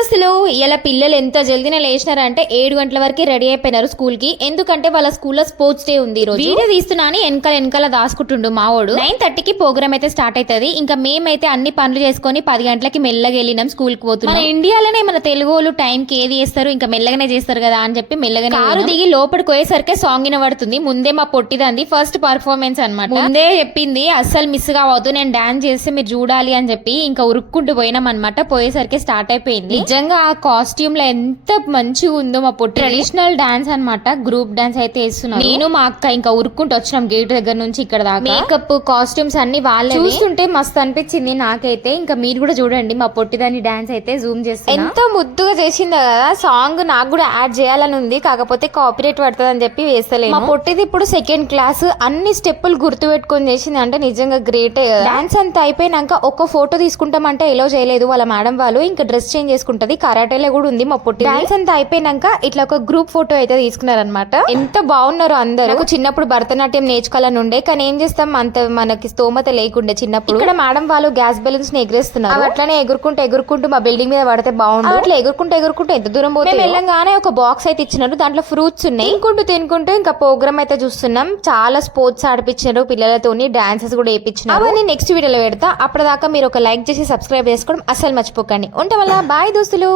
దోస్తులు ఇలా పిల్లలు ఎంత జల్దీనే లేచినారంటే 7 గంటల వరకు రెడీ అయిపోయినారు స్కూల్ కి. ఎందుకంటే వాళ్ళ స్కూల్లో స్పోర్ట్స్ డే ఉంది. వీడియో తీస్తున్నా అని వెనకాల దాసుకుంటుండు మావోడు. 9:30కి ప్రోగ్రామ్ అయితే స్టార్ట్ అవుతుంది. ఇంకా మేమైతే అన్ని పనులు చేసుకుని 10 గంటలకి మెల్లగా వెళ్ళినాం స్కూల్ కి పోతున్నాం. మన ఇండియాలోనే మన తెలుగు వాళ్ళు టైం కి ఏది చేస్తారు, ఇంకా మెల్లగానే చేస్తారు కదా అని చెప్పి మెల్లగానే కారు దిగి లోపలికి పోయేసరికి సాంగ్ వినబడుతుంది. ముందే మా పొట్టిదంది ఫస్ట్ పర్ఫార్మెన్స్ అన్నమాట. ముందే చెప్పింది అస్సలు మిస్ కావద్దు, నేను డాన్స్ చేస్తే మీరు చూడాలి అని చెప్పి ఇంకా ఉరుక్కుంటూ పోయినాం అనమాట. పోయేసరికి స్టార్ట్ అయిపోయింది. నిజంగా ఆ కాస్ట్యూమ్ లో ఎంత మంచిగా ఉందో. మా పొట్టి ట్రెడిషనల్ డాన్స్ అన్నమాట, గ్రూప్ డాన్స్ అయితే వేస్తున్నారు. నేను మా అక్క ఇంకా ఉరుక్కుంటూ వచ్చినాం గేట్ దగ్గర నుంచి ఇక్కడ దాకా. మేకప్ కాస్ట్యూమ్స్ అన్ని వాళ్ళే. చూస్తుంటే మస్తు అనిపించింది నాకైతే. ఇంకా మీరు కూడా చూడండి మా పొట్టిదాని డాన్స్ అయితే జూమ్ చేస్తే ఎంత ముద్దుగా చేసిందో కదా. సాంగ్ నాకు కూడా యాడ్ చేయాలని ఉంది, కాకపోతే కాపీరైట్ పడుతుంది అని చెప్పి వేస్తలేదు. మా పొట్టిది ఇప్పుడు 2nd క్లాస్, అన్ని స్టెప్పులు గుర్తు పెట్టుకొని చేసింది అంటే నిజంగా గ్రేటే. డాన్స్ అంతా అయిపోయినాక ఒక ఫోటో తీసుకుంటామంటే ఎలో చేయలేదు వాళ్ళ మేడం వాళ్ళు. ఇంకా డ్రెస్ చేంజ్ చేసుకుంటది, కరాటేలో కూడా ఉంది మా పొట్టి. డాన్స్ అంతా అయిపోయినాక ఇట్లా ఒక గ్రూప్ ఫోటో అయితే తీసుకున్నారనమాట. ఎంత బాగున్నారు అందరూ. చిన్నప్పుడు భరతనాట్యం నేర్చుకోవాలని ఉండే, కానీ ఏం చేస్తాం అంత మనకి స్తోమత లేకుండే చిన్నప్పుడు. ఇక్కడ మేడం వాళ్ళు గ్యాస్ బెలూన్స్ ని ఎగరేస్తున్నారు. అట్లనే ఎగురుకుంటూ మా బిల్డింగ్ మీద పడితే బాగుండు. అట్లా ఎగురుకుంటూ ఎంత దూరం పోతే వెళ్ళంగానే ఒక బాక్స్ అయితే ఇచ్చినారు, దాంట్లో ఫ్రూట్స్ ఉన్నాయి. తినుకుంటూ ఇంకా ప్రోగ్రామ్ అయితే చూస్తున్నాం. చాలా స్పోర్ట్స్ ఆడిపించారు పిల్లలతోని, డాన్సెస్ కూడా వేయించినారు. అవన్నీ నెక్స్ట్ వీడియోలో పెడతా. అప్పటిదాకా మీరు ఒక లైక్ చేసి సబ్స్క్రైబ్ చేసుకోవడం అసలు మర్చిపోకండి. ఉంటే వల్ల బాయ్ దోస్తులు.